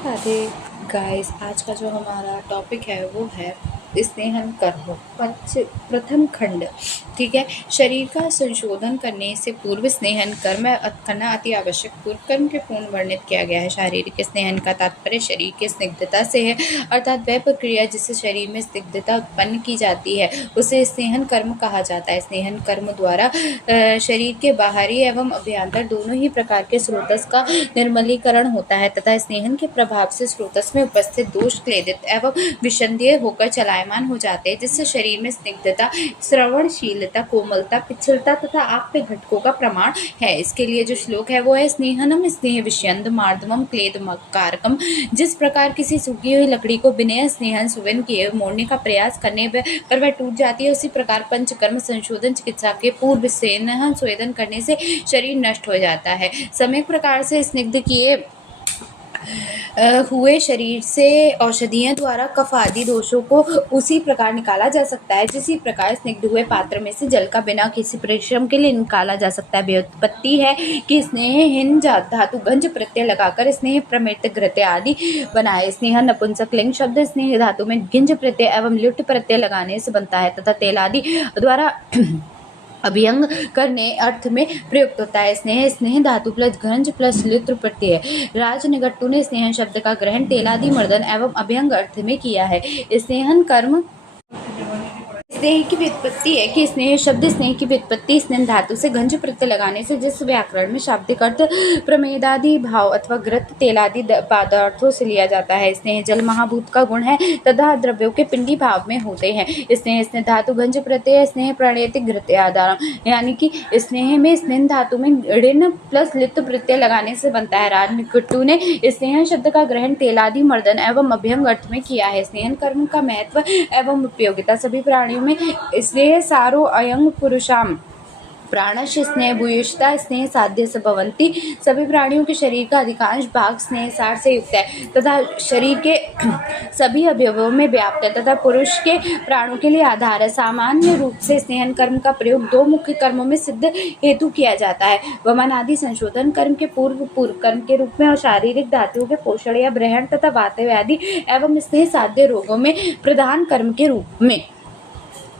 Radhe guys. आज का जो हमारा टॉपिक है वो है स्नेहन कर्म प्रथम खंड। ठीक है। शरीर का संशोधन करने से पूर्व स्नेहन कर्म करना अति आवश्यक। पूर्व कर्म के पूर्ण वर्णित किया गया है। शारीरिक स्नेहन का तात्पर्य शरीर की स्निग्धता से है, अर्थात वह प्रक्रिया जिससे शरीर में स्निग्धता उत्पन्न की जाती है उसे स्नेहन कर्म कहा जाता है। स्नेहन कर्म द्वारा शरीर के बाहरी एवं अभ्यंतर दोनों ही प्रकार के स्रोतस का निर्मलीकरण होता है तथा स्नेहन के प्रभाव से स्रोतस में उपस्थित दोष क्लेदित एवं विषंध्य होकर चलायमान हो जाते हैं, जिससे शरीर में स्निग्धता, श्रवणशीलता, कोमलता, पिछलता तथा आप्य घटकों का प्रमाण है। इसके लिए जो श्लोक है वो है स्नेहनम स्नेह विषयंद मार्दमम क्लेदम कारकम। जिस प्रकार किसी सूखी हुई लकड़ी को बिना स्नेहन सुवन किए मोड़ने का प्रयास करने पर वह टूट जाती है, उसी प्रकार पंचकर्म संशोधन चिकित्सा के पूर्व स्नेहन संवेदन करने से शरीर नष्ट हो जाता है। सम्यक प्रकार से स्निग्ध किए हुए शरीर से औषधियों द्वारा कफ आदि दोषों को उसी प्रकार निकाला जा सकता है जिसी प्रकार स्निग्ध हुए पात्र में से जल का बिना किसी परिश्रम के लिए निकाला जा सकता है। व्युत्पत्ति है कि स्नेहहीन धातु गंज प्रत्यय लगाकर स्नेह प्रमृत घृत्य आदि बनाए। स्नेह नपुंसक लिंग शब्द स्नेह धातु में गिंज प्रत्यय एवं लुट प्रत्यय लगाने से बनता है तथा तेल आदि द्वारा अभियंग करने अर्थ में प्रयुक्त होता है। स्नेह स्नेह धातु प्लस घंज प्लस लित्र प्रत्यय। राजनिगट्टू ने स्नेहन शब्द का ग्रहण तेलादि मर्दन एवं अभ्यंग अर्थ में किया है। स्नेहन कर्म स्नेह की व्युत्पत्ति है कि स्नेह शब्द स्नेह की व्युत्पत्ति स्नेह धातु से घंज प्रत्यय लगाने से जिस व्याकरण में शाब्दिक अर्थ प्रमेदादि भाव अथवा घृत तेलादि पदार्थों से लिया जाता है। स्नेह जल महाभूत का गुण है तथा द्रव्यों के पिंडी भाव में होते हैं। स्नेह स्नेह धातु घंज प्रत्यय स्नेह प्रणेति घृत आधारम, यानी कि स्नेह में स्नेह धातु में ऋण प्लस लित प्रत्यय लगाने से बनता है। राजनिगट्टू ने स्नेह शब्द का ग्रहण तेलादि मर्दन एवं अभ्यंग अर्थ में किया है। स्नेहन कर्म का महत्व एवं उपयोगिता। सभी प्राणियों में स्नेह सारो अयंग पुरुषाम प्राणश स्नेह भूयिष्ठता स्नेह साध्य से भवंती। सभी प्राणियों के शरीर का अधिकांश भाग स्नेह सार से युक्त है तथा शरीर के सभी अवयवों में व्याप्त है तथा पुरुष के प्राणों के लिए आधार है। सामान्य रूप से स्नेहन कर्म का प्रयोग दो मुख्य कर्मों में सिद्ध हेतु किया जाता है, वमन आदि संशोधन कर्म के पूर्व पूर्व कर्म के रूप में और शारीरिक धातुओं के पोषण या ग्रहण तथा वातव्य आदि एवं स्नेह साध्य रोगों में प्रधान कर्म के रूप में।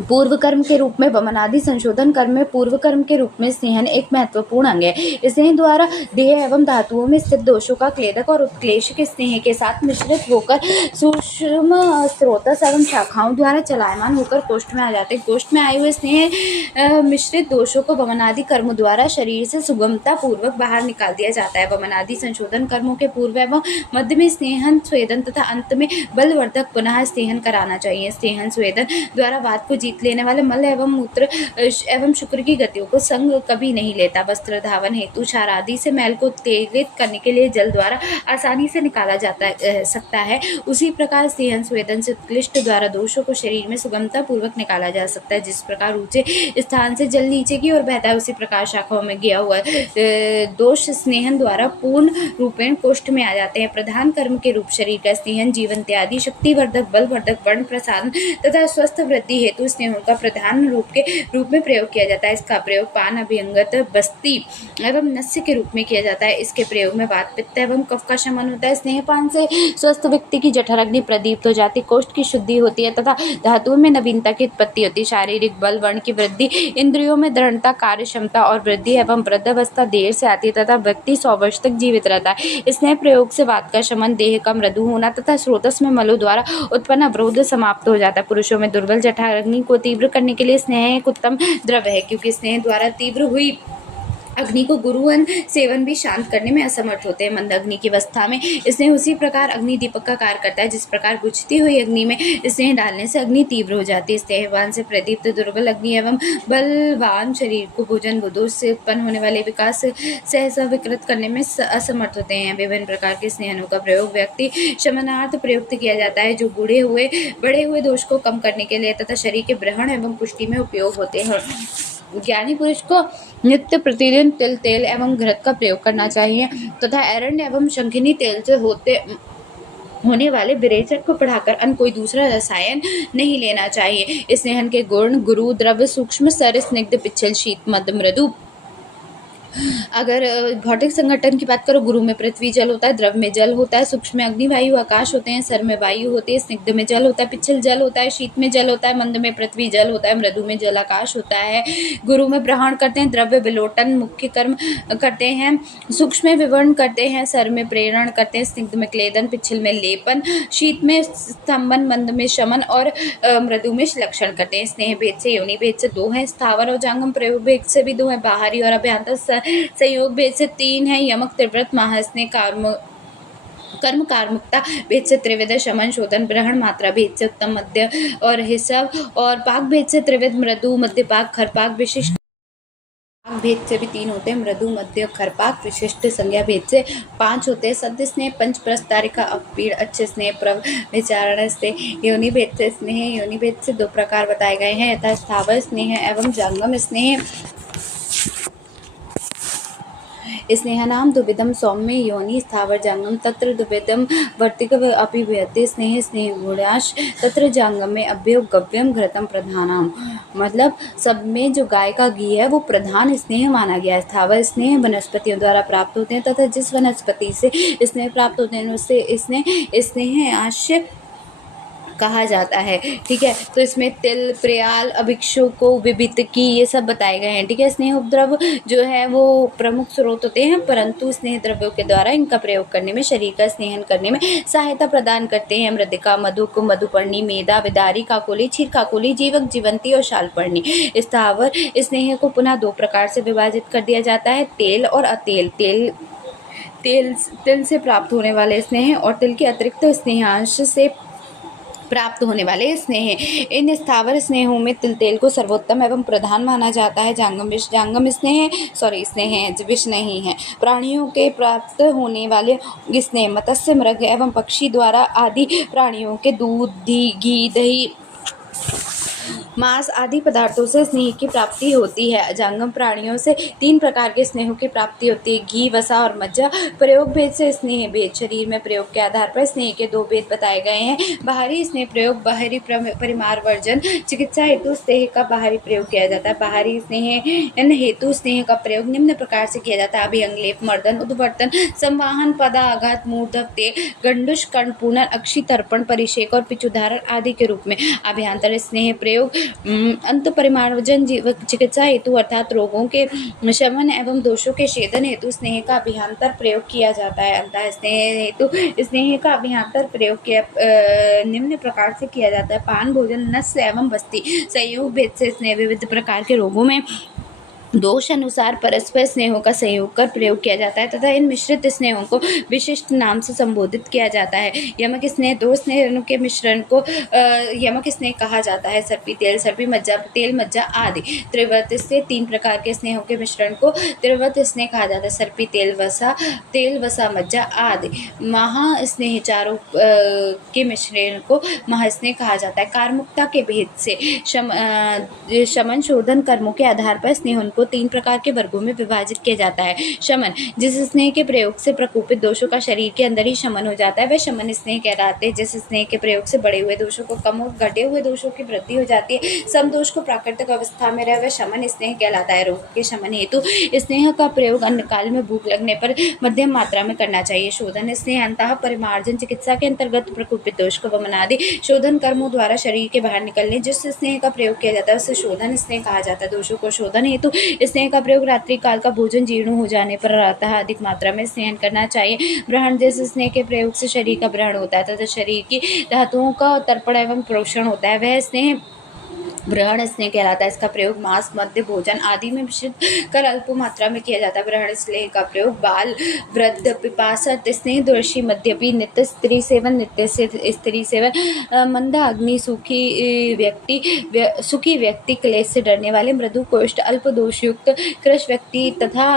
पूर्व कर्म के रूप में वमनादि संशोधन कर्म में पूर्व कर्म के रूप में स्नेहन एक महत्वपूर्ण अंग है। स्नेह द्वारा देह एवं धातुओं में स्थित दोषों का क्लेदक और उत्क्लेश के स्नेह के साथ मिश्रित होकर सूक्ष्म स्रोतस एवं शाखाओं द्वारा चलायमान होकर कोष्ठ में आ जाते हैं। कोष्ठ में आए हुए स्नेह मिश्रित दोषों को वमनादि कर्म द्वारा शरीर से सुगमता पूर्वक बाहर निकाल दिया जाता है। वमनादि संशोधन कर्मों के पूर्व एवं मध्य में स्नेहन स्वेदन तथा अंत में बलवर्धक पुनः स्नेहन कराना चाहिए। स्नेहन स्वेदन द्वारा वात को जीत लेने वाले मल एवं मूत्र एवं शुक्र की गतियों को संग कभी नहीं लेता। वस्त्र धावन हेतु क्षार आदि से मैल को तेलित करने के लिए जल द्वारा आसानी से निकाला सकता है, उसी प्रकार स्नेहन स्वेदन से उत्कृष्ट द्वारा दोषों को शरीर में सुगमता पूर्वक निकाला जा सकता है। जिस प्रकार ऊंचे स्थान से जल नीचे की ओर बहता है उसी प्रकार शाखाओं में गया हुआ दोष स्नेहन द्वारा पूर्ण रूपेण कोष्ठ में आ जाते हैं। प्रधान कर्म के रूप शरीर का स्नेहन जीवन इत्यादि शक्तिवर्धक बलवर्धक वर्ण प्रसारण तथा स्वस्थ वृद्धि हेतु स्नेहों का प्रधान रूप में प्रयोग किया जाता है। इसका प्रयोग पान अभियंगत बस्ती एवं नस्य के रूप में किया जाता है। इसके प्रयोग में वात पित्त एवं कफ का शमन होता है। स्नेहपान से स्वस्थ व्यक्ति की जठर अग्नि प्रदीप्त हो जाती, कोष्ठ की शुद्धि होती है तथा धातुओं में नवीनता की उत्पत्ति होती है। शारीरिक बल वर्ण की वृद्धि, इंद्रियों में दृढ़ता, कार्य क्षमता और वृद्धि एवं वृद्धावस्था देर से आती है तथा व्यक्ति 100 वर्ष तक जीवित रहता है। स्नेह प्रयोग से वात का शमन, देह का मृदु होना तथा स्रोतस में मलों द्वारा उत्पन्न अवरोध समाप्त हो जाता है। पुरुषों में दुर्बल जठर अग्नि को तीव्र करने के लिए स्नेह एक उत्तम द्रव्य है, क्योंकि स्नेह द्वारा तीव्र हुई अग्नि को गुरुवन सेवन भी शांत करने में असमर्थ होते हैं। मंद अग्नि की अवस्था में स्नेह उसी प्रकार अग्नि दीपक का कार्य करता है जिस प्रकार बुझती हुई अग्नि में स्नेह डालने से अग्नि तीव्र हो जाती है। स्नेहवान से प्रदीप्त दुर्बल अग्नि एवं बलवान शरीर को भोजन बुदोष से उत्पन्न होने वाले विकास सहसा विकृत करने में असमर्थ होते हैं। विभिन्न प्रकार के स्नेहनों का प्रयोग व्यक्ति शमनार्थ प्रयुक्त किया जाता है, जो बढ़े हुए दोष को कम करने के लिए तथा शरीर के ब्रहण एवं पुष्टि में उपयोग होते हैं। ज्ञानी पुरुष को नित्य प्रतिदिन तिल तेल एवं घृत का प्रयोग करना चाहिए तथा एरंड एवं शंखिनी तेल से होने वाले विरेचक को बढ़ाकर अन्य कोई दूसरा रसायन नहीं लेना चाहिए। स्नेहन के गुण गुरु द्रव्य सूक्ष्म सर स्निग्ध पिच्छल शीत मद मृदु अगर भौतिक संगठन की बात करो, गुरु में पृथ्वी जल होता है, द्रव में जल होता है, सूक्ष्म में अग्नि वायु आकाश होते हैं, सर में वायु होती है, स्निग्ध में जल होता है, पिच्छल जल होता है, शीत में जल होता है, मंद में पृथ्वी जल होता है, मृदु में जल आकाश होता है। गुरु में ग्रहण करते हैं, द्रव्य विलोटन मुख्य कर्म करते हैं, सूक्ष्म में विवरण करते हैं, सर में प्रेरण करते हैं, स्निग्ध में क्लेदन, पिच्छल में लेपन, शीत में स्तंभन, मंद में शमन और मृदु में लक्षण करते हैं। स्नेह भेद से योनि भेद से 2 हैं, स्थावर और जांगम प्रयोग भेद से भी 2 हैं, बाहरी और अभ्यंतर संयोग भेद से 3 है, यमक त्रिव्रत महास्नेह कर्म कारमुक्ता भेद से त्रिविध, शमन शोधन ग्रहण मात्रा भेद से उत्तम मध्य और हिसव, और पाक भेद से त्रिविध, मृदु मध्य पाक खरपाक विशिष्ट भेद से भी 3 होते हैं, मृदु मध्य खरपाक विशिष्ट संज्ञा भेद से 5 होते हैं। सद्य स्नेह पंच प्रस्तारिका अपीड़ अच्छे स्नेह प्रव विचारण से योनि भेद से स्नेह योनि भेद से 2 प्रकार बताए गए हैं, यथा स्थावर स्नेह एवं जांगम स्नेह। स्नेहनाम द्विविधम सौम्य योनि स्थावर जांगम तत्र द्विविधम वर्तिक अभिव्यक्ति स्नेह स्नेह गुणाश तत्र जांगम में अभ्यो गव्यम घृतम प्रधानम। मतलब सब में जो गाय का घी है वो प्रधान स्नेह माना गया है। स्थावर स्नेह वनस्पतियों द्वारा प्राप्त होते हैं तथा जिस वनस्पति से स्नेह प्राप्त होते हैं उससे स्नेह आश्य कहा जाता है। ठीक है, तो इसमें तिल प्रयाल अभिक्षुको विभित की ये सब बताए गए हैं। ठीक है, स्नेह उपद्रव जो है वो प्रमुख स्रोत होते हैं, परंतु स्नेह द्रव्यों के द्वारा इनका प्रयोग करने में शरीर का स्नेहन करने में सहायता प्रदान करते हैं। मृदिका, मधुक, मधुपर्णी, मेदा, विदारी, काकोली, क्षीर काकोली, जीवक, जीवंती और शालपर्णी। स्थावर स्नेह को पुनः 2 प्रकार से विभाजित कर दिया जाता है, तेल और अतेल। तिल से प्राप्त होने वाले स्नेह और तिल के अतिरिक्त स्नेहांश से प्राप्त होने वाले स्नेह। इन स्थावर स्नेहों में तिल तेल को सर्वोत्तम एवं प्रधान माना जाता है। जांगम स्नेह विष नहीं है। प्राणियों के प्राप्त होने वाले स्नेह मत्स्य, मृग एवं पक्षी द्वारा आदि प्राणियों के दूध, घी, दही, मांस आदि पदार्थों से स्नेह की प्राप्ति होती है। अजांगम प्राणियों से 3 प्रकार के स्नेहों की प्राप्ति होती है, घी, वसा और मज्जा। प्रयोग भेद से स्नेह भेद। शरीर में प्रयोग के आधार पर स्नेह के 2 भेद बताए गए हैं। बाहरी स्नेह प्रयोग, बाहरी परिमार वर्जन। चिकित्सा हेतु स्नेह का बाहरी प्रयोग किया जाता है। बाहरी स्नेह हेतु स्नेह का प्रयोग निम्न प्रकार से किया जाता है, अभिअंगलेप, मर्दन, उद्वर्तन, संवाहन, पदाघात, मूर्धत्य, गंडुष, कर्णपूनन, अक्षि तर्पण, परिषेक और पिचुधारण आदि के रूप में। अभ्यंतर स्नेह प्रयोग अंत परिमार्जन, चिकित्सा हेतु अर्थात रोगों के शमन एवं दोषों के छेदन हेतु स्नेह का अभ्यंतर प्रयोग किया जाता है। अंतः स्नेह हेतु स्नेह का अभ्यंतर प्रयोग निम्न प्रकार से किया जाता है, पान, भोजन, नस्य एवं बस्ती। संयोग भेद से स्नेह विविध प्रकार के रोगों में दोष अनुसार परस्पर स्नेहों का संयोग कर प्रयोग किया जाता है तथा इन मिश्रित स्नेहों को विशिष्ट नाम से संबोधित किया जाता है। यमक स्नेह 2 स्नेहों के मिश्रण को यमक स्नेह कहा जाता है। सर्पी तेल, सर्पी मज्जा, तेल मज्जा आदि। त्रिव्रत से 3 प्रकार के स्नेहों के मिश्रण को त्रिव्रत स्नेह कहा जाता है। सर्पी तेल वसा मज्जा आदि। महास्नेह चारों के मिश्रण को महास्नेह कहा जाता है। कारमुक्ता के भेद से शमन शोधन कर्मों के आधार पर स्नेह को 3 प्रकार के वर्गों में विभाजित किया जाता है। शमन, जिस स्नेह के प्रयोग से प्रकोपित दोषों का शरीर के अंदर ही शमन हो जाता है वह शमन स्नेह कहलाते हैं। जिस स्नेह के प्रयोग से बढ़े हुए दोषों को कम और घटे हुए दोषों की वृद्धि हो जाती है, समदोष को प्राकृतिक अवस्था में रहे वह शमन स्नेह कहलाता है। रोग के शमन हेतु स्नेह का प्रयोग अन्य काल में भूख लगने पर मध्यम मात्रा में करना चाहिए। शोधन स्नेह अंतः परिमार्जन, चिकित्सा के अंतर्गत प्रकोपित दोष को वमन आदि शोधन कर्मों द्वारा शरीर के बाहर निकलने जिस स्नेह का प्रयोग किया जाता है उसे शोधन स्नेह कहा जाता है। दोषों को शोधन हेतु स्नेह का प्रयोग रात्रि काल का भोजन जीर्ण हो जाने पर अतः अधिक मात्रा में स्नेहन करना चाहिए। ब्रहण, जैसे स्नेह के प्रयोग से शरीर का ब्रहण होता है तथा शरीर की धातुओं का तर्पण एवं पोषण होता है वह स्नेह ब्रहण स्नेह कहलाता है। इसका प्रयोग मांस, मध्य, भोजन आदि में मिश्रित कर अल्प मात्रा में किया जाता है। ब्रहण स्नेह का प्रयोग बाल, वृद्ध, पिपासत स्नेह, दोषी, मद्यपी, नित्य स्त्री सेवन, नित्य स्त्री सेवन, मंदा अग्नि, सुखी व्यक्ति, क्लेश से डरने वाले, मृदु, कोष्ठ, अल्प दोषयुक्त, कृश व्यक्ति तथा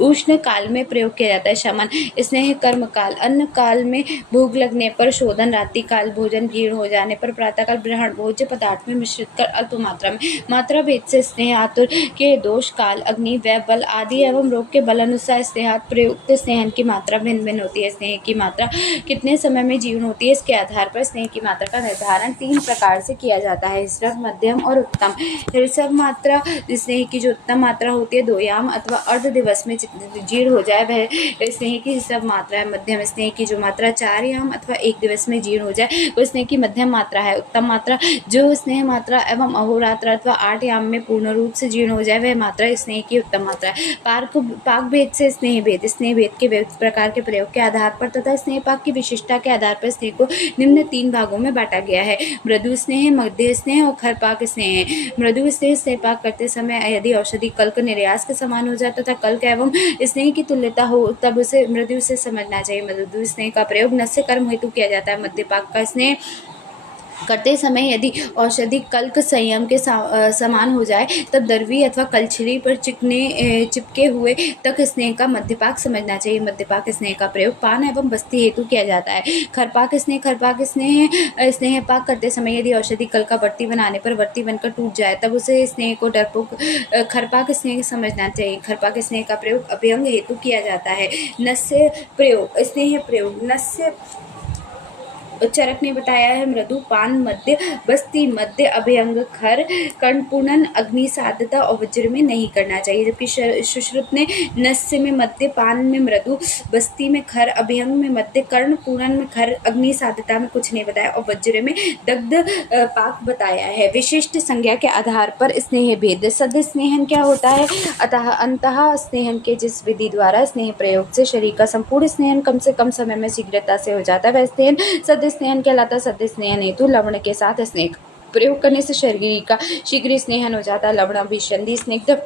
उष्ण काल में प्रयोग किया जाता है। शमन स्नेह कर्म काल, अन्न काल में भूख लगने पर शोधन, रात्रि काल भोजन भीड़ हो जाने पर प्रातःकाल ग्रहण, भोज्य पदार्थ में मिश्रित कर अल्प मात्रा में। मात्रा भेद से स्नेह आतुर के दोष काल, अग्नि, व्यय, बल आदि एवं रोग के बल अनुसार स्नेहात् प्रयुक्त स्नेहन की मात्रा भिन्न भिन्न होती है। स्नेह की मात्रा कितने समय में जीर्ण होती है, इसके आधार पर स्नेह की मात्रा का निर्धारण 3 प्रकार से किया जाता है: ऋषभ, मध्यम और उत्तम। ऋषभ मात्रा स्नेह की जो उत्तम मात्रा होती है 2 याम अथवा अर्ध दिवस में जीर्ण हो जाए वह स्नेह की ऋषभ मात्रा है। मध्यम स्नेह की जो मात्रा 4 याम अथवा 1 दिवस में जीर्ण हो जाए वो स्नेह की मध्यम मात्रा है। उत्तम मात्रा जो स्नेह मात्रा एवं अहोरात्र अथवा 8 याम में पूर्ण रूप से जीर्ण हो जाए वह मात्रा स्नेह की उत्तम मात्रा है। पाक भेद से स्नेह भेद के विविध प्रकार के प्रयोग के आधार पर तथा स्नेह पाक की विशिष्टता के आधार पर स्नेह को निम्न 3 भागों में बांटा गया है: मृदु स्नेह, मध्य स्नेह और खरपाक स्नेह। मृदु स्नेह पाक करते समय यदि औषधि कल्क निर्यास के समान हो जाए तथा कल्क एवं स्नेह की तुल्यता हो तब उसे मृदु से समझना चाहिए। मृदु स्नेह का प्रयोग नस्य कर्म हेतु किया जाता है। मध्य पाक का स्नेह करते समय यदि औषधि कल्क संयम के समान हो जाए तब दरवी अथवा कलछरी पर चिपके हुए तक स्नेह का मध्यपाक समझना चाहिए। मध्यपाक स्नेह का प्रयोग पान एवं बस्ती हेतु किया जाता है। खरपाक स्नेह पाक करते समय यदि औषधि कल का वर्ती बनाने पर वर्ती बनकर टूट जाए तब उसे स्नेह को डरपोक खरपाक स्नेह समझना चाहिए। खरपाक स्नेह का प्रयोग अभ्यंग हेतु किया जाता है। नस्य प्रयोग स्नेह प्रयोग नस्य उच्चारक ने बताया है: मृदु, पान, मध्य, बस्ती, मध्य, अभ्यंग, खर, कर्ण, पूनन, अग्नि, साधता और वज्र में नहीं करना चाहिए। जबकि सुश्रुत ने नस्य में मध्य, पान में मृदु, बस्ती में खर, अभ्यंग में मध्य, कर्ण, पूनन में खर, अग्नि, साधता में कुछ नहीं बताया और वज्र में दग्ध पाक बताया है। विशिष्ट संज्ञा के आधार पर स्नेह भेद। सद स्नेहन क्या होता है? अतः अंतः स्नेहन के जिस विधि द्वारा स्नेह प्रयोग से शरीर का संपूर्ण स्नेहन कम से कम समय में शीघ्रता से हो जाता है वह स्नेहन सद स्नेहन कहलाता है। सद स्नेहन हेतु लवण के साथ स्नेह प्रयोग करने से शरीर का शीघ्र स्नेहन हो जाता है। लवण अभिसंधि स्निग्ध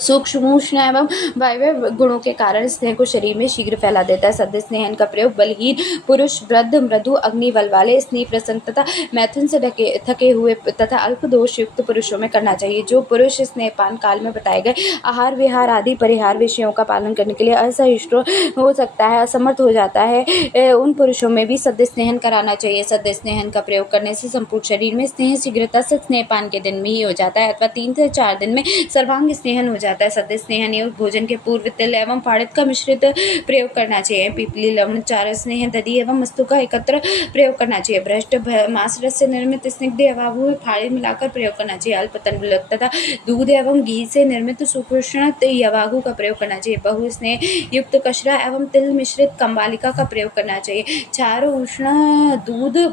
सूक्ष्म उष्ण एवं वायव्य गुणों के कारण स्नेह को शरीर में शीघ्र फैला देता है। सद स्नेहन का प्रयोग बलहीन पुरुष, वृद्ध, मृदु, अग्नि बल वाले, स्नेह प्रसन्न तथा मैथुन से थके हुए तथा अल्प दोष युक्त पुरुषों में करना चाहिए। जो पुरुष स्नेहपान काल में बताए गए आहार विहार आदि परिहार विषयों का पालन करने के लिए असहिष्ण हो सकता है, असमर्थ हो जाता है, उन पुरुषों में भी सद स्नेहन कराना चाहिए। सद स्नेहन का प्रयोग करने से संपूर्ण शरीर में स्नेह शीघ्रता से स्नेहपान के दिन में ही हो जाता है अथवा 3 से 4 दिन में सर्वांग स्नेहन हो जाता है। सद स्नेहन एवं भोजन के पूर्व तिल एवं फाड़ित का मिश्रित प्रयोग करना चाहिए। पीपली, लवण, चार स्नेह, दधि एवं मस्तु का एकत्र प्रयोग करना चाहिए। भ्रष्ट मांस रस से निर्मित स्निग्ध अवाभु में फाड़ित मिलाकर प्रयोग करना चाहिए। अल्प तंडुल तथा दूध एवं घी से निर्मित सुकृष्ण यवागु का प्रयोग करना चाहिए। बहु स्नेह युक्त कचरा एवं तिल मिश्रित कंबालिका का प्रयोग करना चाहिए। चारों उष्ण दूध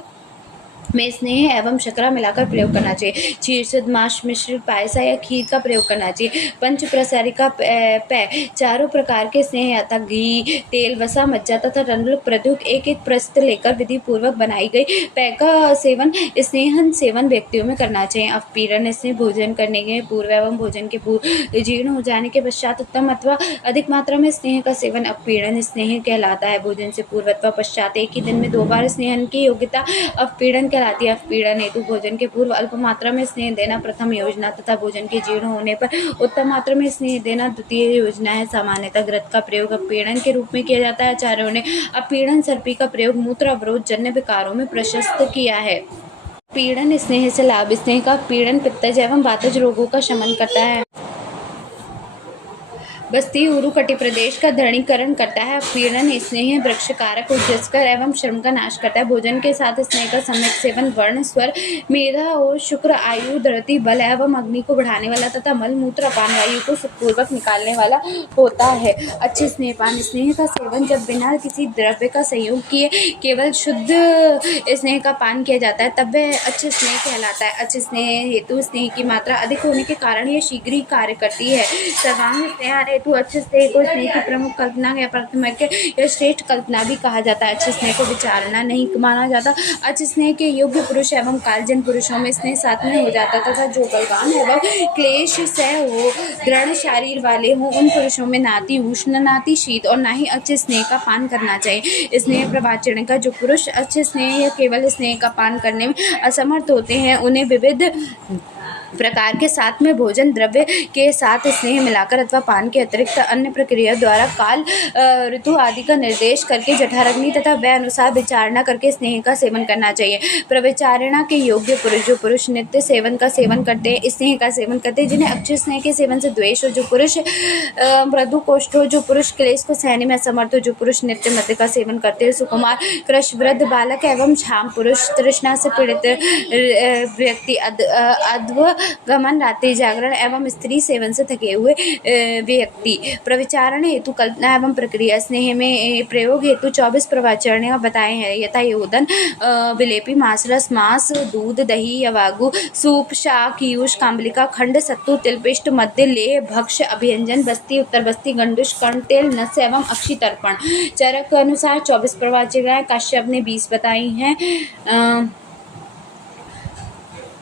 में स्नेह एवं शर्करा मिलाकर प्रयोग करना चाहिए। क्षीर शुद्ध मांस मिश्रित पायसा या खीर का प्रयोग करना चाहिए। पंच प्रसारिका पेय चारों प्रकार के स्नेह अर्थात घी, तेल, वसा, मज्जा तथा रंध्र प्रयुक्त एक एक प्रस्त लेकर विधि पूर्वक बनाई गई पेय का सेवन स्नेहन सेवन व्यक्तियों में करना चाहिए। अपीड़न स्नेह भोजन करने के पूर्व एवं भोजन के पूर्व जीर्ण हो जाने के पश्चात उत्तम अथवा अधिक मात्रा में स्नेह का सेवन अपीड़न स्नेह कहलाता है। भोजन से पूर्व अथवा पश्चात एक ही दिन में 2 बार स्नेहन की योग्यता अपीड़न कहलाती है। अपीड़न हेतु भोजन के पूर्व अल्प मात्रा में स्नेह देना प्रथम योजना तथा भोजन के जीर्ण होने पर उत्तम मात्रा में स्नेह देना द्वितीय योजना है। सामान्यतः घृत का प्रयोग अपीड़न के रूप में किया जाता है। आचार्यों ने अपीड़न सर्पी का प्रयोग मूत्र अवरोध जन्य विकारों में प्रशस्त किया है। पीड़न स्नेह से लाभ। स्नेह का पीड़न पित्तज एवं वातज रोगों का शमन करता है। बस्ती उरु कटि प्रदेश का दृढ़ीकरण करता है। अपीड़न स्नेह वृक्ष कारक उद्जस्कर एवं श्रम का नाश करता है। भोजन के साथ स्नेह का सम्यक सेवन वर्ण, स्वर, मेधा और शुक्र, आयु, धृति, बल एवं अग्नि को बढ़ाने वाला तथा मल मूत्र अपान वायु को सुखपूर्वक निकालने वाला होता है। अच्छे स्नेहपान। स्नेह का सेवन जब बिना किसी द्रव्य का संयोग किए केवल शुद्ध स्नेह का पान किया जाता है तब वह अच्छे स्नेह कहलाता है। अच्छे स्नेह हेतु स्नेह की मात्रा अधिक होने के कारण यह शीघ्र ही कार्य करती है। सर्वांग स्नेह हेतु अच्छे स्नेह को स्नेह की प्रमुख कल्पना या प्राथमिक या श्रेष्ठ कल्पना भी कहा जाता है। अच्छे स्नेह को विचारना नहीं माना जाता। अच्छे स्नेह के योग्य पुरुष एवं कालजन पुरुषों में स्नेह साथ में हो जाता तथा जो बलवान एवं क्लेश सह हो, दृढ़ शरीर वाले हो, उन पुरुषों में नाति उष्ण, नाति शीत और ना ही अच्छे स्नेह का पान करना चाहिए। स्नेह प्रभाचरण का जो पुरुष अच्छे स्नेह या केवल स्नेह का पान करने में असमर्थ होते हैं उन्हें विविध प्रकार के साथ में भोजन द्रव्य के साथ स्नेह मिलाकर अथवा पान के अतिरिक्त अन्य प्रक्रिया द्वारा काल ऋतु आदि का निर्देश करके जठराग्नि तथा वह अनुसार विचारणा करके स्नेह का सेवन करना चाहिए। प्रविचारणा के योग्य पुरुष, जो पुरुष नित्य सेवन का सेवन करते हैं, स्नेह का सेवन करते हैं, जिन्हें अक्षय स्नेह के सेवन से द्वेष हो, जो पुरुष मृदु कोष्ठ हो, जो पुरुष क्लेश को सहने में असमर्थ हो, जो पुरुष नित्य मद्य का सेवन करते हैं, सुकुमार, कृष, वृद्ध, बालक एवं क्षाम पुरुष, तृष्णा से पीड़ित व्यक्ति, गमन, रात्रि जागरण एवं स्त्री सेवन से थके हुए व्यक्ति। प्रविचारण हेतु कल्पना एवं प्रक्रिया स्नेह में प्रयोग हेतु 24 प्रवचन बताए हैं, यथा योदन, विलेपी, मांसरस, मांस, दूध, दही, यवागु, सूप, शाक, यूष, काम्बलिका, खंड, सत्तू, तिलपिष्ट, मध्य, लेह, भक्ष्य, अभियंजन, बस्ती, उत्तर बस्ती, गंडुष, कर्ण, तेल, नस्य एवं अक्षी तर्पण। चरक के अनुसार 24 प्रवचन, काश्यप ने 20 बताई हैं।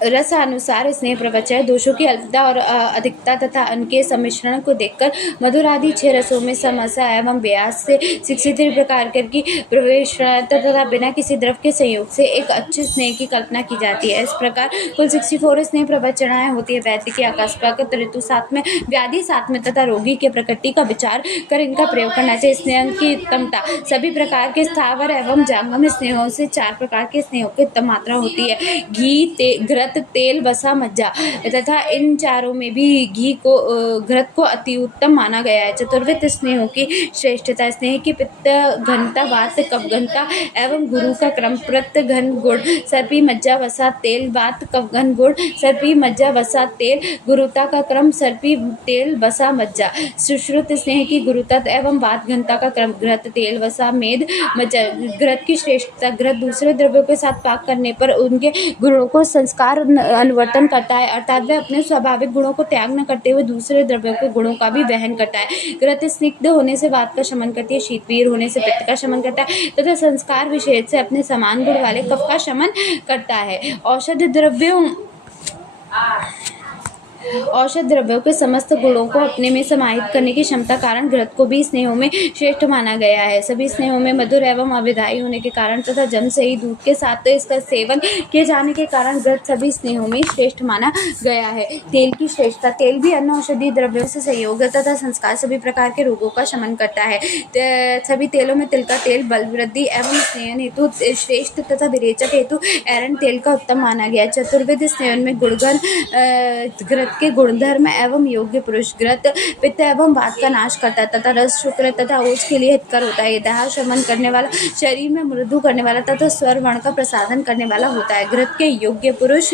रस अनुसार स्नेह प्रवचन दोषों की अल्पता और अधिकता तथा उनके सम्मिश्रण को देखकर मधुर आदि 6 रसों में समसा एवं व्यास से शिक्षित प्रकार की प्रवेश तथा बिना किसी द्रव के संयोग से एक अच्छे स्नेह की कल्पना की जाती है। इस प्रकार कुल 64 स्नेह प्रवचनाएं होती है। वैद्य की आकस्मिक ऋतु साथ में, व्याधि साथ में तथा रोगी के प्रकृति का विचार कर इनका प्रयोग करना चाहिए। स्नेह की उत्तमता सभी प्रकार के स्थावर एवं जांगम स्नेहों से 4 प्रकार के स्नेहों की उत्तम मात्रा होती है। घी, घृत, तेल, वसा, मज्जा तथा इन चारों में भी घृत को अति उत्तम माना गया है। चतुर्विध स्नेहों की श्रेष्ठता स्नेह की पित्त घनता, वात कफ घनता एवं गुरु का क्रम, प्रत घन गुण, सर्पी, मज्जा, वसा, तेल, वात कफ घन गुण, सर्पी, मज्जा, वसा, तेल, गुरुता का क्रम, सर्पी, तेल, वसा, मज्जा। सुश्रुत स्नेह की गुरुता एवं वात घनता का क्रम, घृत, तेल, वसा, मेद, मज्जा। घृत की श्रेष्ठता घृत दूसरे द्रव्यों के साथ पाक करने पर उनके गुणों को संस्कार अनुवर्तन करता है, अर्थात वह अपने स्वाभाविक गुणों को त्याग न करते हुए दूसरे द्रव्यों के गुणों का भी वहन करता है। घृत स्निग्ध होने से वात का शमन करती है, शीतवीर होने से पित्त का शमन करता है तथा संस्कार विशेष से अपने समान गुण वाले कफ का शमन करता है। औषध द्रव्यों के समस्त गुणों को अपने में समाहित करने की क्षमता कारण घृत को भी स्नेहों में श्रेष्ठ माना गया है। सभी स्नेहों में मधुर एवं अविधायी होने के कारण तथा जम से ही दूध के साथ तो इसका सेवन किए जाने के कारण घृत सभी स्नेहों में श्रेष्ठ माना गया है। तेल की श्रेष्ठता तेल भी अन्य औषधीय द्रव्यों से संयोग तथा संस्कार सभी प्रकार के रोगों का शमन करता है। सभी तेलों में तिल का तेल बल वृद्धि एवं स्नेहन हेतु श्रेष्ठ तथा विरेचक हेतु एरंड तेल का उत्तम माना गया। चतुर्विध स्नेहन में गुणगण घृत के गुणधर्म एवं योग्य पुरुष घृत पित्त एवं वात का नाश करता है तथा रस शुक्र तथा ओज के लिए हितकर होता है। दाह शमन करने वाला, शरीर में मृदु करने वाला तथा स्वर वर्ण का प्रसाधन करने वाला होता है। घृत के योग्य पुरुष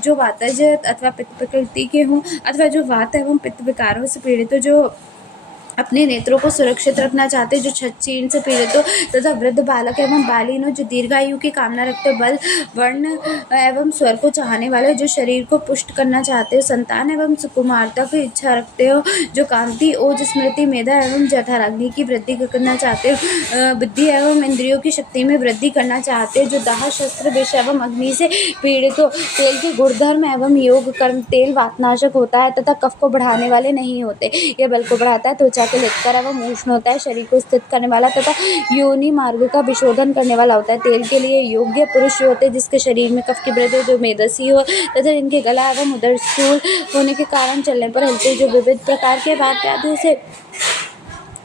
जो वातज अथवा पित्त प्रकृति के हों अथवा जो वात एवं पित्त विकारों से पीड़ित हो, जो अपने नेत्रों को सुरक्षित रखना चाहते, जो क्षीण से पीड़ित हो तथा वृद्ध, बालक एवं बालीन हो, जो दीर्घायु की कामना रखते, बल वर्ण एवं स्वर को चाहने वाले, जो शरीर को पुष्ट करना चाहते हो, संतान एवं सुकुमारता की इच्छा रखते हो, जो कांति, ओज, स्मृति, मेधा एवं जठराग्नि की वृद्धि करना चाहते हो, बुद्धि एवं इंद्रियों की शक्ति में वृद्धि करना चाहते हो, जो दाह, शस्त्र, विष एवं अग्नि से पीड़ित हो। तेल के गुणधर्म एवं योग कर्म तेल वातनाशक होता है तथा कफ को बढ़ाने वाले नहीं होते। यह बल को बढ़ाता है, त्वचा के लिखकर एवं उष्ण होता है, शरीर को स्थित करने वाला तथा योनि मार्ग का विशोधन करने वाला होता है। तेल के लिए योग्य पुरुष होते हैं जिसके शरीर में कफ की वृद्धि, जो मेदसी हो तथा जिनके गला एवं उदर स्थूल होने के कारण चलने पर हिलते, जो विविध प्रकार के वात व्याधियों से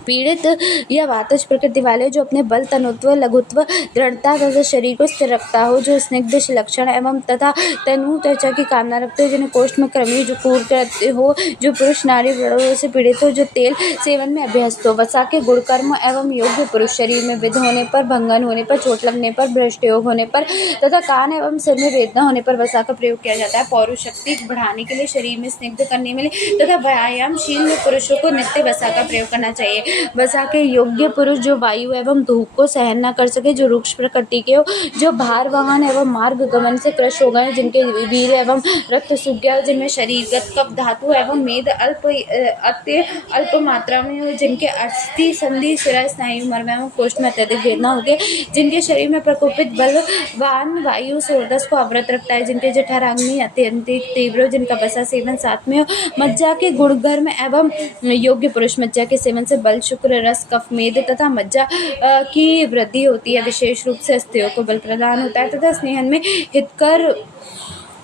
पीड़ित या वातज प्रकृति वाले, जो अपने बल, तनुत्व, लघुत्व, दृढ़ता तथा शरीर को स्थिर रखता हो, जो स्निग्ध लक्षण एवं तथा तनु त्वचा की कामना रखते हो, जिन्हें कोष्ठ में क्रमी जो कूर करते हो, जो पुरुष नाड़ी व्रणों से पीड़ित हो, जो तेल सेवन में अभ्यस्त हो। वसा के गुण कर्म एवं योग्य पुरुष शरीर में विध होने पर, भंगन होने पर, चोट लगने पर, भ्रष्ट योग होने पर तथा कान एवं सिर में वेदना होने पर वसा का प्रयोग किया जाता है। पौरुष शक्ति बढ़ाने के लिए, शरीर में स्निग्ध करने में तथा व्यायामशील पुरुषों को नित्य वसा का प्रयोग करना चाहिए। वसा के योग्य पुरुष जो वायु एवं धूप को सहन न कर सके, जो रुक्ष प्रकृति के हो, जो भार वहन एवं मार्ग गमन से क्रश हो गए, जिनके वीर्य एवं रक्त सूख गया हो, जिनमें शरीरगत कफ धातु एवं मेद अल्प मात्रा में हो, जिनके अस्थि संधि शिरा स्नायु मर्म एवं कोष्ठ में अत्यधिक वेदना होती है, जिनके शरीर में प्रकोपित बलवान वायु सूर्यदस को अवरत रखता है, जिनके जठराग्नि अत्यंत तीव्र हो, जिनका वसा सेवन साथ में हो। मज्जा के गुणधर्म एवं योग्य पुरुष मज्जा के सेवन से बल, शुक्र, रस, कफ, मेद तथा मज्जा की वृद्धि होती है। विशेष रूप से अस्थियों को बल प्रदान होता है तथा स्नेहन में हितकर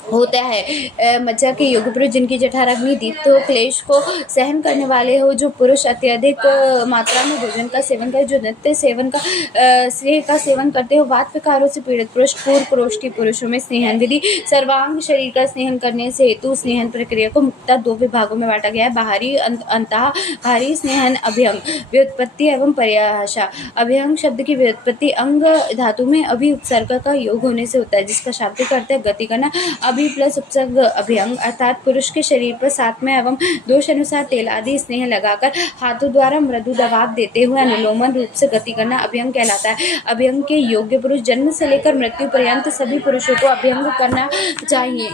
होता है। मज्जा के योग्य पुरुष जिनकी जठराग्नि दीप्त हो, क्लेश को सहन करने वाले हो, जो पुरुष अत्यधिक मात्रा में भोजन का सेवन करे, जो नित्य सेवन का स्नेह का सेवन करते हो, वात विकारों से पीड़ित पुरुष, पूर्व क्रोष्ठी पुरुषों में स्नेहन विधि। सर्वांग शरीर का स्नेहन करने से हेतु स्नेहन प्रक्रिया को मुख्यतः 2 विभागों में बांटा गया है: बाहरी अंतः बाहरी स्नेहन, अभ्यंग, व्युत्पत्ति एवं परिभाषा। अभ्यंग शब्द की व्युत्पत्ति अंग धातु में अभि उपसर्ग का योग होने से होता है, जिसका शाब्दिक अर्थ है गति करना। अभि प्लस उपसर्ग अभ्यंग, अर्थात पुरुष के शरीर पर साथ में एवं दोष अनुसार तेल आदि स्नेह लगाकर हाथों द्वारा मृदु दबाव देते हुए अनुलोमन रूप से गति करना अभ्यंग कहलाता है। अभ्यंग के योग्य पुरुष जन्म से लेकर मृत्यु पर्यंत सभी पुरुषों को अभ्यंग करना चाहिए।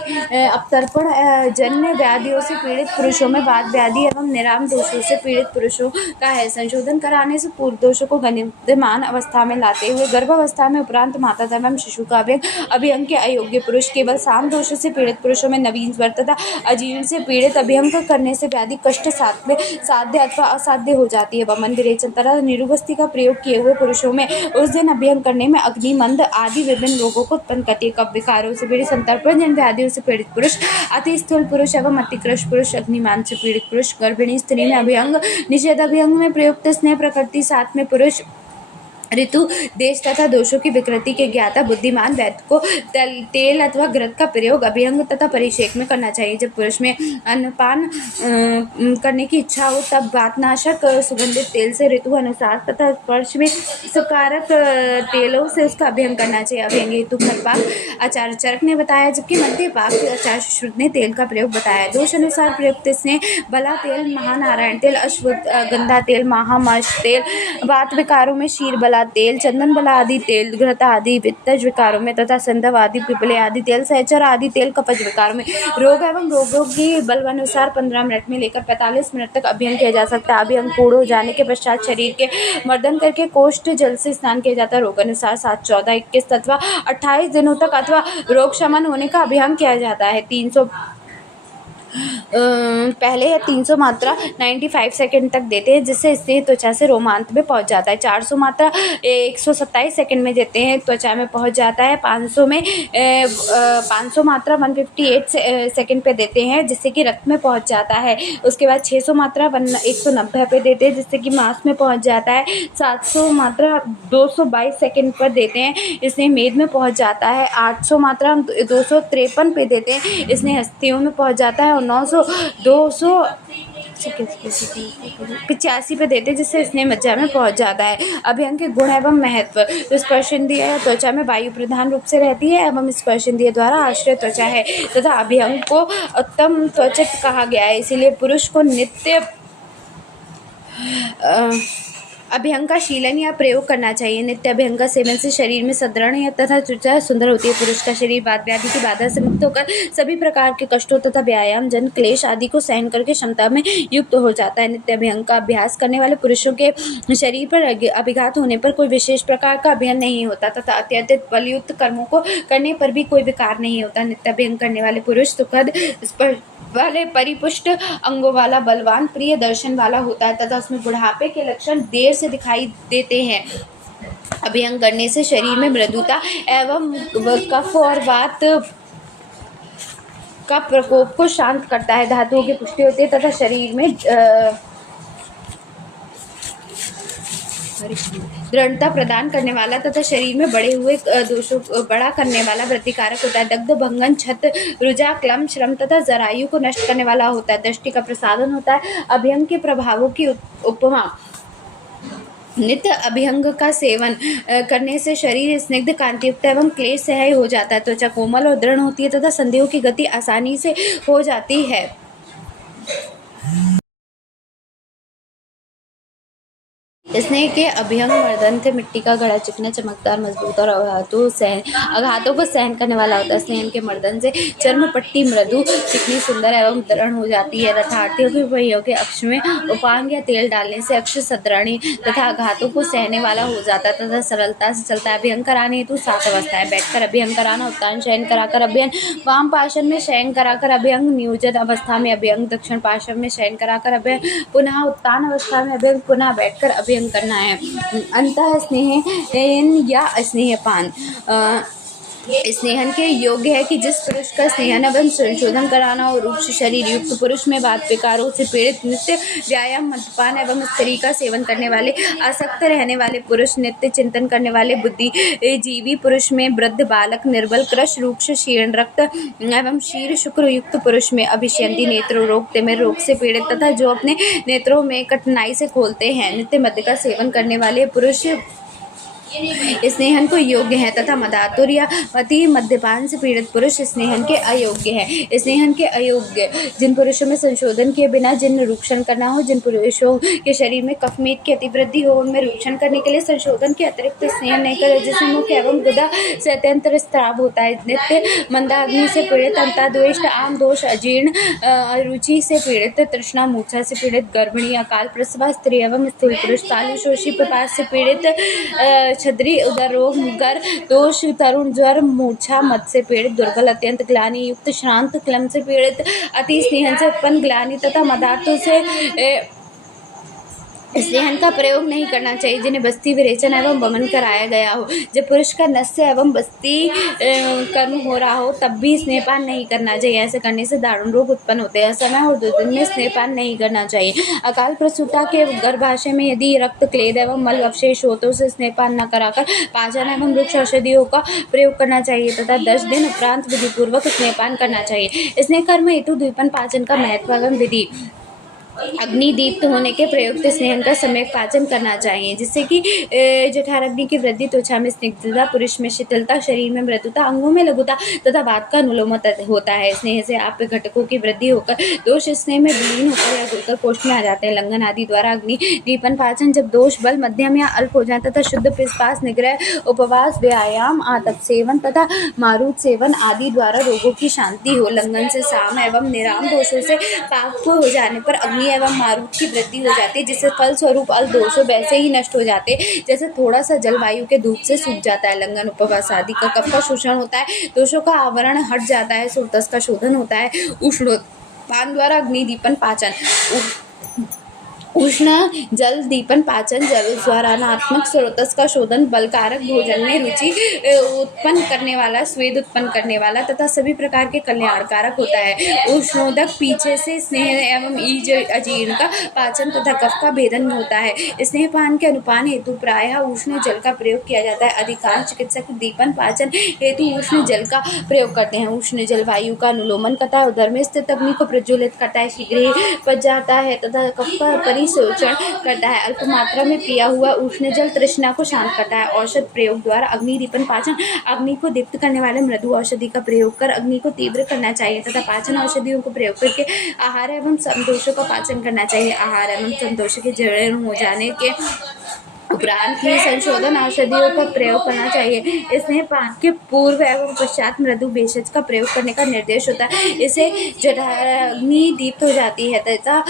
अपतर्पण जन्य व्याधियों से पीड़ित पुरुषों में वात व्याधि एवं निराम दोषों से पीड़ित पुरुषों का है। संशोधन कराने से पूर्व दोषों को विद्यमान अवस्था में लाते हुए गर्भावस्था में उपरांत माता एवं शिशु का अभ्यंग के अयोग्य पुरुष, केवल साम दोषों से पीड़ित पुरुषों में नवीन स्वर तथा अजीर्ण से पीड़ित अभ्यंग करने से व्याधि कष्ट साध्य अथवा असाध्य हो जाती है। वमन, विरेचन तथा निरुबस्ती का प्रयोग किए हुए पुरुषों में उस दिन अभ्यंग करने में अग्नि, मंद आदि विभिन्न रोगों को उत्पन्न करती है। कफ विकारों से पीड़ित, संतर्पण जन व्याधियों से पीड़ित पुरुष, अति स्थूल पुरुष एवं अतिकृष्ट पुरुष, अग्निमान से पीड़ित पुरुष, गर्भिणी स्त्री में अभ्यंग, निषेध अभ्यंग में प्रयुक्त स्नेह प्रकृति साथ में पुरुष, ऋतु, देश तथा दोषों की विकृति के ज्ञाता बुद्धिमान वैद्य को तेल अथवा घृत का प्रयोग अभ्यंग तथा परिषेक में करना चाहिए। जब पुरुष में अन्नपान करने की इच्छा हो तब वातनाशक सुगंधित तेल से ऋतु अनुसार तथा स्पर्श में सुकारक तेलों से उसका अभ्यंग करना चाहिए। अभ्यंग हेतु खरपाक आचार्य चरक ने बताया, जबकि मध्य पाक आचार्य सुश्रुत ने तेल का प्रयोग बताया। दोष अनुसार प्रयुक्त स्नेह बला तेल, महानारायण तेल, अश्वगंधा तेल, महामश तेल, वात विकारों में शीर बला तेल, चंदन बला आदि तेल, घृत आदि पित्तज विकारों में तथा संधव आदि, पिपले आदि तेल, सहचर आदि तेल कफज विकारों में। रोग एवं रोगों की बलवानुसार 15 मिनट में लेकर 45 मिनट तक अभ्यंग किया जा सकता है। अभ्यंग पूर्ण हो जाने के पश्चात शरीर के मर्दन करके कोष्ठ जल से स्नान किया जाता है। रोग अनुसार 7, 14, 21 अथवा 28 दिनों तक अथवा रोग शमन होने का अभ्यंग किया जाता है। 300 पहले है 300 मात्रा 95 सेकंड तक देते हैं, जिससे स्नेह त्वचा से रोमांच में पहुंच जाता है। 400 मात्रा 127 सेकंड में देते हैं, त्वचा में पहुंच जाता है। 500 मात्रा 158 सेकंड पे देते हैं, जिससे कि रक्त में पहुंच जाता है। उसके बाद 600 मात्रा 190 पे देते हैं, जिससे कि मांस में पहुंच जाता है। 700 मात्रा 222 सेकंड पर देते हैं, इसने मेद में पहुंच जाता है। 800 मात्रा 253 पे देते हैं, इसने अस्थियों में पहुंच जाता है। और 85 पे देते हैं, जिससे स्नेह मज्जा में पहुंच जाता है। अभ्यंग के गुण एवं महत्व। स्पर्शेंद्रिय त्वचा में वायु प्रधान रूप से रहती है एवं स्पर्शेंद्रिय द्वारा आश्रय त्वचा है तथा अभ्यंग को उत्तम त्वचा कहा गया है। इसीलिए पुरुष को नित्य अभ्यंग का शीलन या प्रयोग करना चाहिए। नित्य अभ्यंग का सेवन से शरीर में सदृढ़ तथा त्वचा सुंदर होती है। पुरुष का शरीर वात व्याधि की बाधा से मुक्त होकर सभी प्रकार के कष्टों तथा व्यायाम, जन क्लेश आदि को सहन करके क्षमता में युक्त हो जाता है। नित्य अभ्यंग का अभ्यास करने वाले पुरुषों के शरीर पर अभिघात होने पर कोई विशेष प्रकार का अभ्यंग नहीं होता तथा अत्यधिक बलयुक्त कर्मों को करने पर भी कोई विकार नहीं होता। नित्य अभ्यंग करने वाले पुरुष सुखद वाले, परिपुष्ट अंगों वाला, बलवान, प्रिय दर्शन वाला होता है तथा उसमें बुढ़ापे के लक्षण देर से दिखाई देते हैं। अभ्यंग करने से शरीर में मृदुता एवं कफ और वात का प्रकोप को शांत करता है। धातुओं की पुष्टि होती है तथा शरीर में दृढ़ता प्रदान करने वाला तथा शरीर में बढ़े हुए दोषों बड़ा करने वाला वृद्धिकारक होता है। दग्ध, भंगन, छत, रुजा, क्लम, श्रम तथा जरायु को नष्ट करने वाला होता है। दृष्टि का प्रसादन होता है। अभ्यंग के प्रभावों की उपमा। नित्य अभ्यंग का सेवन करने से शरीर स्निग्ध, कांतियुक्त एवं क्लेश सह्य हो जाता है। त्वचा कोमल और दृढ़ होती है तथा संधियों की गति आसानी से हो जाती है। स्नेह के अभ्यंग मर्दन थे मिट्टी का घड़ा, चिकना, चमकदार, मजबूत और आघातों को सहन करने वाला होता है। स्नेह के मर्दन से चर्म पट्टी मृदु, चिकनी, सुंदर एवं दृढ़ हो जाती है। रथार्थियों के पहियों के अक्ष में उपांग या तेल डालने से अक्ष सदृढ़ तथा आघातों को सहने वाला हो जाता है तथा सरलता से चलता है। अभ्यंग कराने हेतु 7 अवस्थाएं। बैठकर अभ्यंग कराना, उत्तान शयन कराकर अभ्यंग, वाम पाशन में शयन कराकर अभ्यंग, नियोजन अवस्था में अभ्यंग, दक्षिण पाशन में शयन कराकर अभ्यंग, पुनः उत्तान अवस्था में अभ्यंग, पुनः बैठकर अभ्यंग करना है। अंतः स्नेह या स्नेहपान। स्नेहन के योग्य है कि जिस पुरुष का स्नेहन एवं संशोधन कराना हो, रूक्ष शरीर युक्त पुरुष में वात विकारों से पीड़ित, नित्य व्यायाम, मद्यपान एवं स्त्री का सेवन करने वाले, आसक्त रहने वाले पुरुष, नित्य चिंतन करने वाले बुद्धिजीवी पुरुष में वृद्ध, बालक, निर्बल, कृश, रूक्ष, क्षीण रक्त एवं शीर शुक्र युक्त पुरुष में, अभिष्यंती नेत्र रोग, तिमिर रोग से पीड़ित तथा जो अपने नेत्रों में कठिनाई से खोलते हैं, नित्य मद्य का सेवन करने वाले पुरुष स्नेहन को योग्य है तथा मदातुर या अति मद्यपान से पीड़ित पुरुष स्नेहन के अयोग्य है। स्नेहन के अयोग्य जिन पुरुषों में संशोधन के बिना जिन रूक्षण करना हो, जिन पुरुषों के शरीर में कफमेद की अतिवृद्धि हो, उनमें रूक्षण करने के लिए संशोधन के अतिरिक्त स्नेहन नहीं करे, जिसमें मुख एवं गुदा से अत्यंत स्त्राव होता है, नित्य मंदाग्नि से पीड़ित, अंताद्वेष्ट, आम दोष, अजीर्ण, रुचि से पीड़ित, तृष्णा मूर्छा से पीड़ित, गर्भिणी, अकाल प्रसवा स्त्री एवं स्त्री पुरुष, तालु शोषी प्रपास से पीड़ित, छद्री, उदर रोग, गर दोष, तरुण ज्वर, मूर्छा, मद से पीड़ित, दुर्बल, अत्यंत ग्लानि युक्त, श्रांत, क्लम से पीड़ित, अति स्नेहन से उत्पन्न ग्लानि तथा मदार्थों से स्नेहन का प्रयोग नहीं करना चाहिए, जिन्हें बस्ती विरेचन एवं वमन कराया गया हो। जब पुरुष का नस्य एवं बस्ती कर्म हो रहा हो तब भी स्नेहपान नहीं करना चाहिए। ऐसे करने से दारुण रोग उत्पन्न होते हैं। समय और दुर्दिन में स्नेहपान नहीं करना चाहिए। अकाल प्रसूता के गर्भाशय में यदि रक्त, क्लेद एवं मल अवशेष हो तो उसे स्नेहपान न कराकर पाचन एवं वृक्ष औषधियों का प्रयोग करना चाहिए तथा 10 दिन उपरांत विधिपूर्वक स्नेहपान करना चाहिए। स्नेह कर्म हेतु द्विपन पाचन का महत्व एवं विधि। अग्नि दीप्त होने के प्रयुक्त स्नेहन का समय पाचन करना चाहिए, जिससे कि जठराग्नि की वृद्धि, त्वचा में स्निग्धता, पुरुष में शीतलता, शरीर में मृदुता, अंगों में लघुता तथा वात का अनुलोम होता है। स्नेह से आप घटकों की वृद्धि होकर दोष स्नेह में विलीन होकर या गुरुतर कोष्ठ में आ जाते हैं। लंघन आदि द्वारा अग्नि दीपन पाचन जब दोष बल मध्यम या अल्प हो जाए तथा शुद्ध पिस्पास, निग्रह, उपवास, व्यायाम, आतप सेवन तथा मारुत सेवन आदि द्वारा रोगों की शांति हो। लंघन से साम एवं निराम दोषों से पाक हो जाने पर अग्नि एवं मारुत की वृद्धि हो जाती है, जिससे फल स्वरूप अल दोषों वैसे ही नष्ट हो जाते जैसे थोड़ा सा जलवायु के धूप से सूख जाता है। लंघन, उपवास आदि का कफ का शोषण होता है, दोषों का आवरण हट जाता है, सुरतस का शोधन होता है। उष्णोत्पान द्वारा अग्नि दीपन पाचन, उष्ण जल दीपन पाचन, जल ज्वरणात्मक स्रोतस का शोधन, बलकारक भोजन में रुचि उत्पन्न करने वाला, स्वेद उत्पन्न करने वाला तथा सभी प्रकार के कल्याणकारक होता है। उष्णोदक पीछे से स्नेह एवं ईज अजीर्ण का पाचन तथा कफ का भेदन होता है। स्नेहपान के अनुपान हेतु प्रायः उष्ण जल का प्रयोग किया जाता है। अधिकांश चिकित्सक दीपन पाचन हेतु उष्ण जल का प्रयोग करते हैं। उष्ण जल वायु का अनुलोमन करता है, उदर में स्थित अग्नि को प्रज्वलित करता है, शीघ्र ही पच जाता है तथा कफ का परिशोषण करता है। अल्प मात्रा में पिया हुआ उष्ण जल तृष्णा को शांत करता है। औषध प्रयोग द्वारा अग्नि दीपन पाचन, अग्नि को दीप्त करने वाले मृदु औषधि का प्रयोग कर अग्नि को तीव्र करना चाहिए तथा पाचन औषधियों को प्रयोग करके आहार एवं संतोषों का पाचन करना चाहिए। आहार एवं संतोष के जीर्ण हो जाने के उपरांत ही संशोधन औषधियों का प्रयोग करना चाहिए। स्नेहपान के पूर्व एवं पश्चात मृदु भेषज का प्रयोग करने का निर्देश होता है। इसे जठराग्नि दीप्त हो जाती है तथा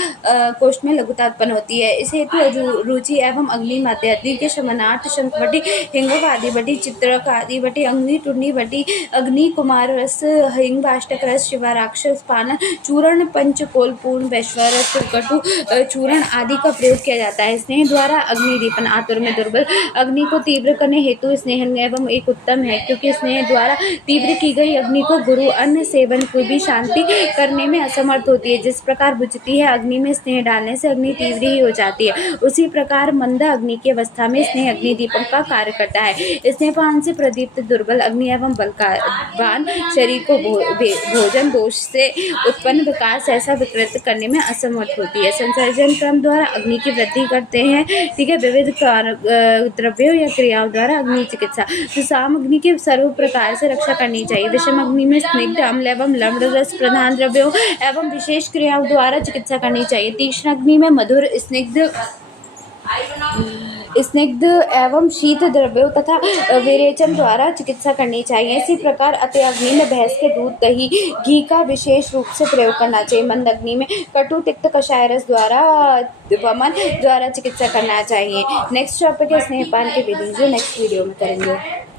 कोष्ठ में लघुता उत्पन्न होती है। इस हेतु रुचि एवं अग्नि मध्य आदि के शमनार्थ शंखवटी, हिंगव आदि बटी, चित्रक आदि बटी, अग्नि टुंडी बटी, अग्नि कुमार रस, हिंग बाष्टक रस, शिवाराक्षस पान चूर्ण, पंचकोल पूर्ण, वैश्वरस, कटु चूर्ण आदि का प्रयोग किया जाता है। स्नेह द्वारा अग्नि दीपन आतुर में दुर्बल अग्नि को तीव्र करने हेतु स्नेह एवं एक उत्तम है, क्योंकि स्नेह द्वारा तीव्र की गई अग्नि को गुरु अन्न सेवन को भी शांति करने में असमर्थ होती है। जिस प्रकार बुझती है अग्नि में स्नेह डालने से अग्नि तीव्र ही हो जाती है, उसी प्रकार मंद अग्नि की अवस्था में स्नेह अग्नि दीपक का कार्य करता है। स्नेहपान से प्रदीप्त दुर्बल अग्नि एवं बलवान शरीर को भोजन दोष से उत्पन्न विकास ऐसा विकृत करने में असमर्थ होती है। संसर्जन क्रम द्वारा अग्नि की वृद्धि करते हैं, ठीक है, विविध द्रव्यों या क्रियाओं द्वारा अग्नि चिकित्सा। तो साम अग्नि के सर्व प्रकार से रक्षा करनी चाहिए। विषम अग्नि में स्निग्ध, अम्ल एवं लवण रस प्रधान द्रव्यों एवं विशेष क्रियाओं द्वारा चिकित्सा करनी चाहिए। तीक्ष्ण अग्नि में मधुर, स्निग्ध एवं शीत द्रव्यों तथा विरेचन द्वारा चिकित्सा करनी चाहिए। इसी प्रकार अति अग्नि में भैंस के दूध, दही, घी का विशेष रूप से प्रयोग करना चाहिए। मंद अग्नि में कटु तिक्त कषाय रस द्वारा वमन द्वारा चिकित्सा करना चाहिए। नेक्स्ट टॉपिक है स्नेहपान की विधि, जो नेक्स्ट वीडियो में करेंगे।